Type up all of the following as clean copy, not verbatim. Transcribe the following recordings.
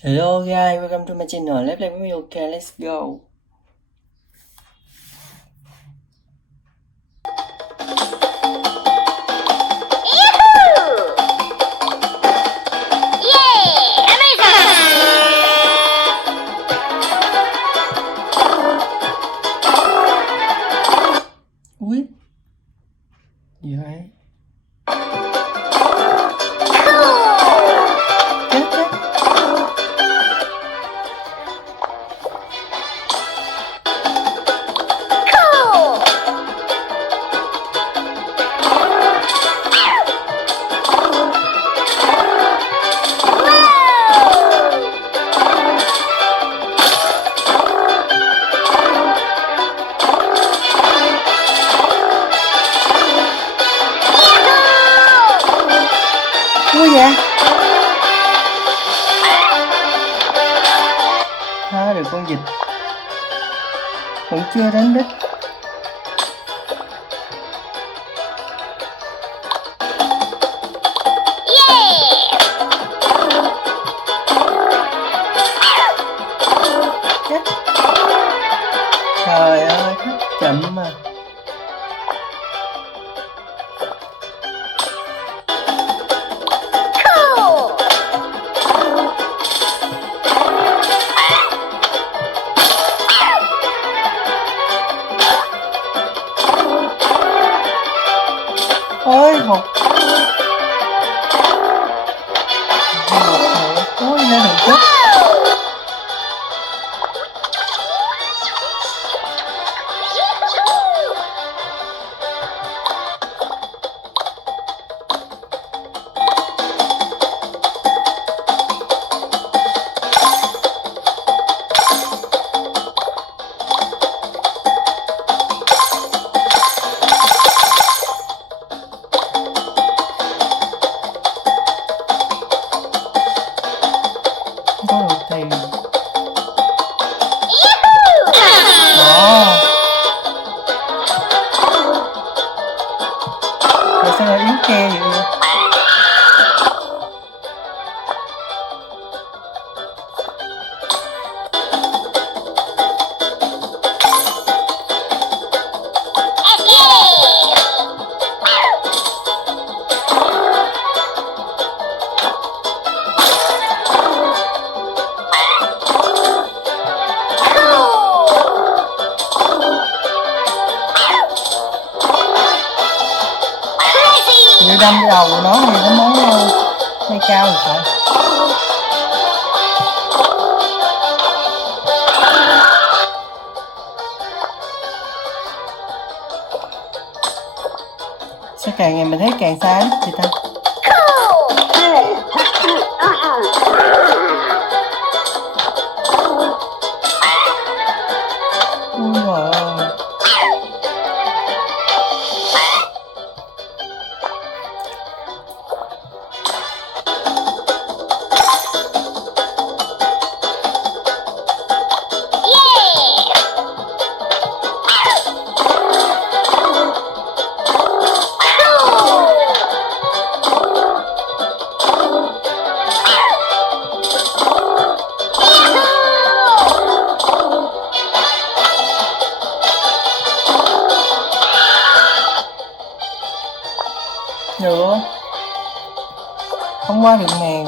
Hello guys, welcome to my channel. Let's play with me. Okay, let's go. Ui, gì vậy? Chết chết. Ui dạ. Há được con vịt. Vẫn chưa đến đích. Chết. Trời ơi, thích chậm mà. Ôi hụt. Ôi lên hụt chết. Có được tiền. Đó. Rồi sao lại yếu ke vậy? Như đâm cái đầu của nó thì nó mới cao thì phải. Sao càng ngày mình thấy càng xa ít vậy ta? Ui trời ơi. Nữa không qua được màn.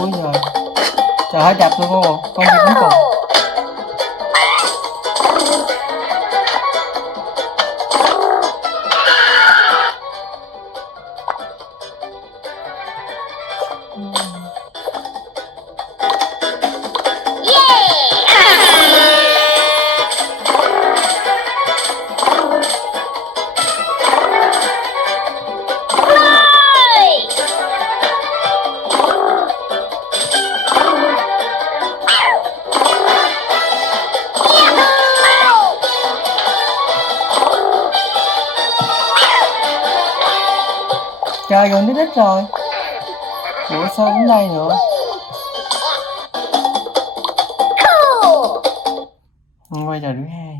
Ui giời. Trời ơi đập luôn không? Con gì cũng cùng. Trời gần đít rồi. Ủa sao đến đây nữa? Quay trò thứ hai.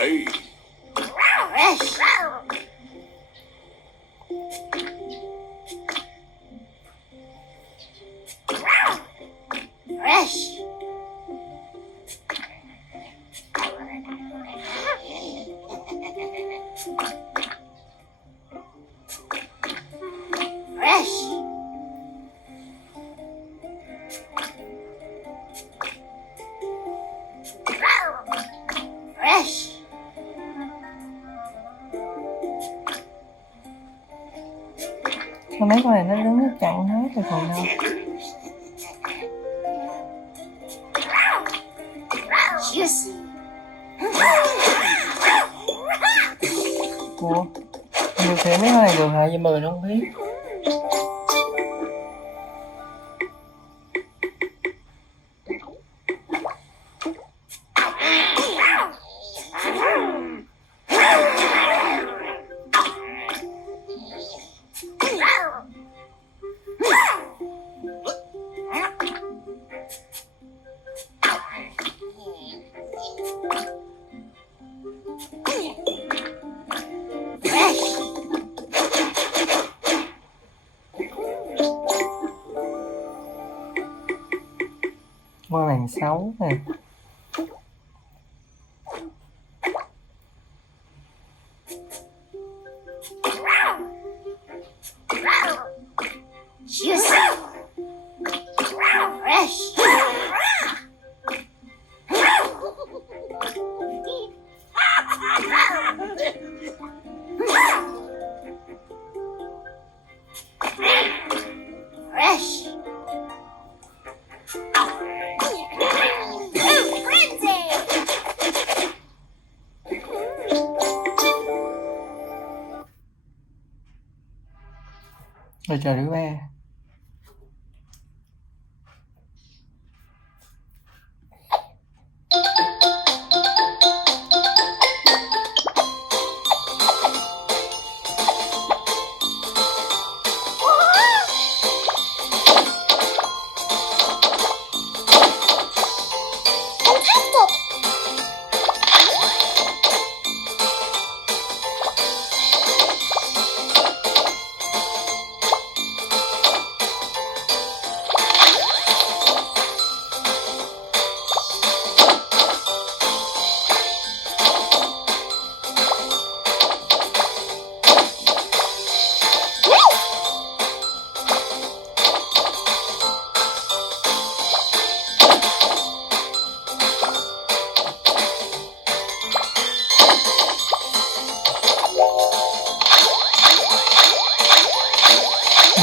Hey. Sao mấy con này nó đứng nó chặn hết rồi còn đâu. Ủa nhiều thể mấy con này được hả? Nhưng mà mình không biết. Con này xấu nè. Rồi trò thứ ba.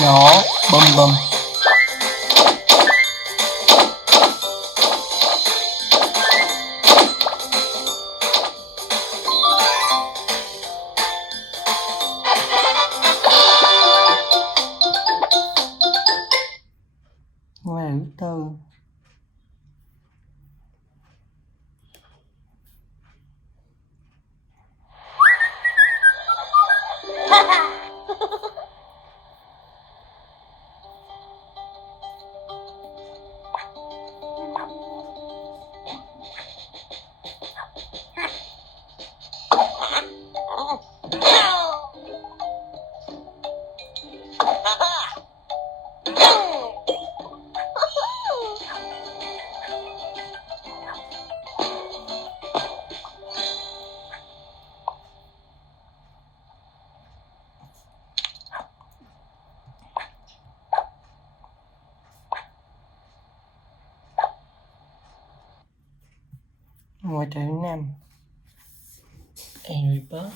Nhỏ bum bum. Ngoài thứ tư. Ngoài trò thứ năm. Angry Bird.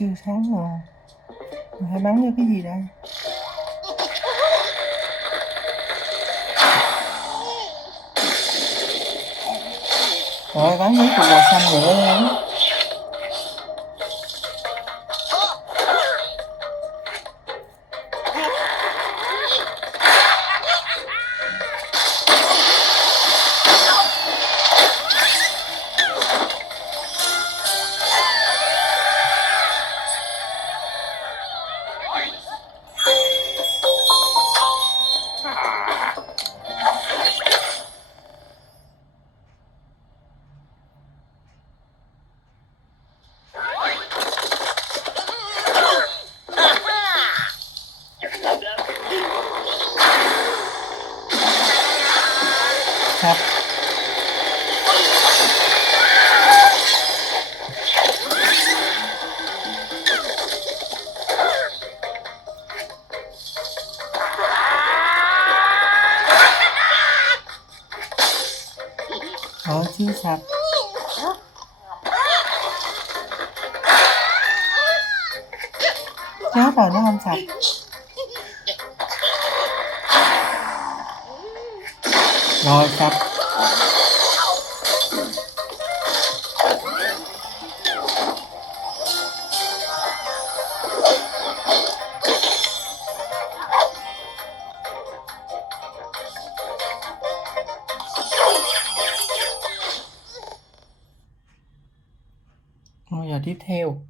chưa sáng rồi. Mình hãy bắn vô cái gì đây? Rồi bắn với cục màu xanh nữa em. Sắp. Chưa sạch. Chết rồi, nó không sạch. Rồi sạch. Bây giờ tiếp theo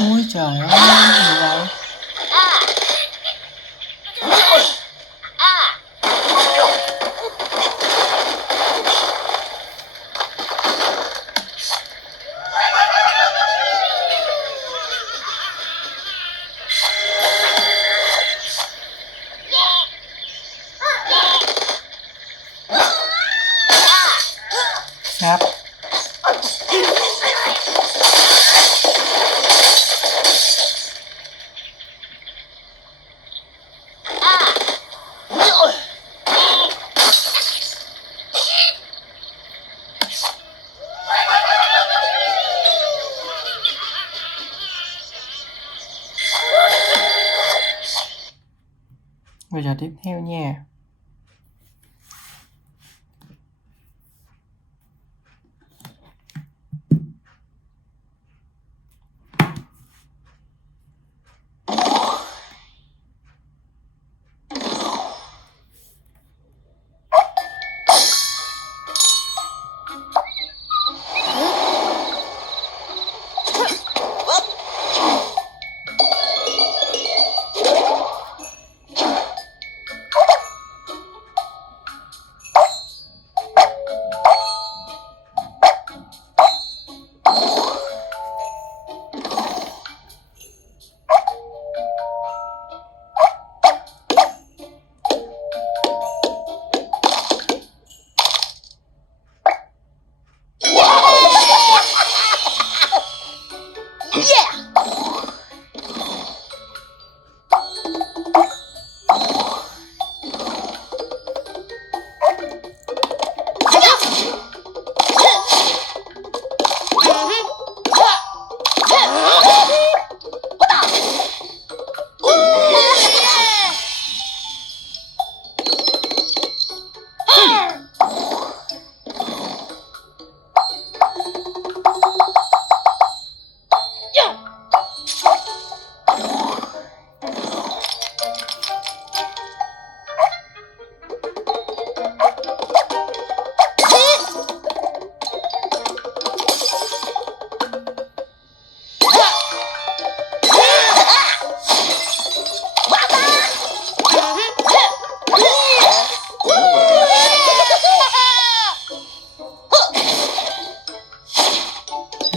ôi trời ơi, gì vậy? Sắp. Bây giờ tiếp theo nha.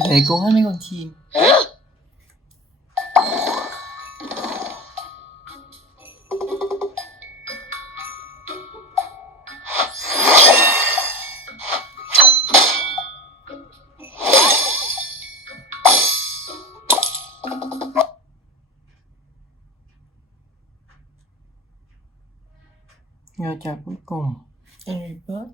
Để cứu hết mấy con chim. Ngôi trò cuối cùng Angry Bird.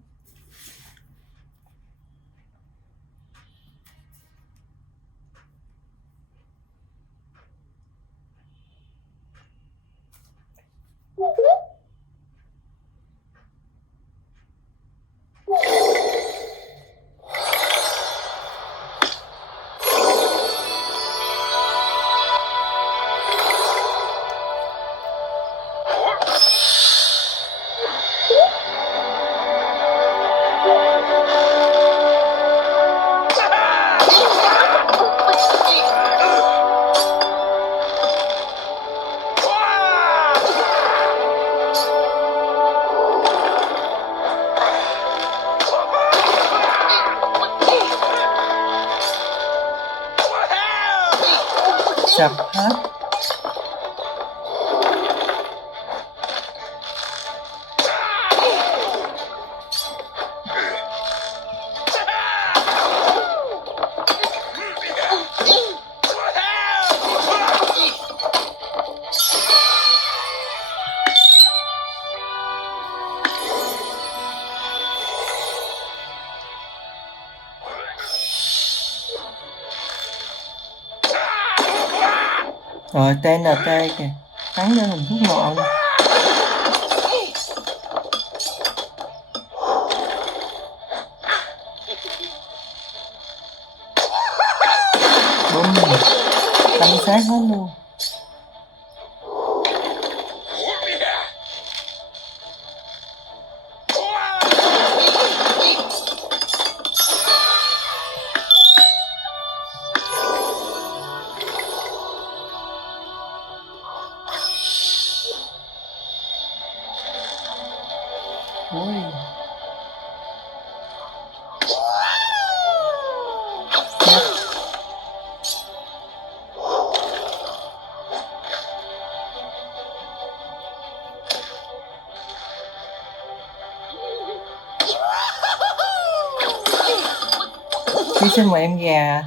Sập hết. Rồi TNT kìa, bắn lên hình thuốc ngọn nè. Bum, tăng sát hết luôn. Ôi. Hy sinh một em gà.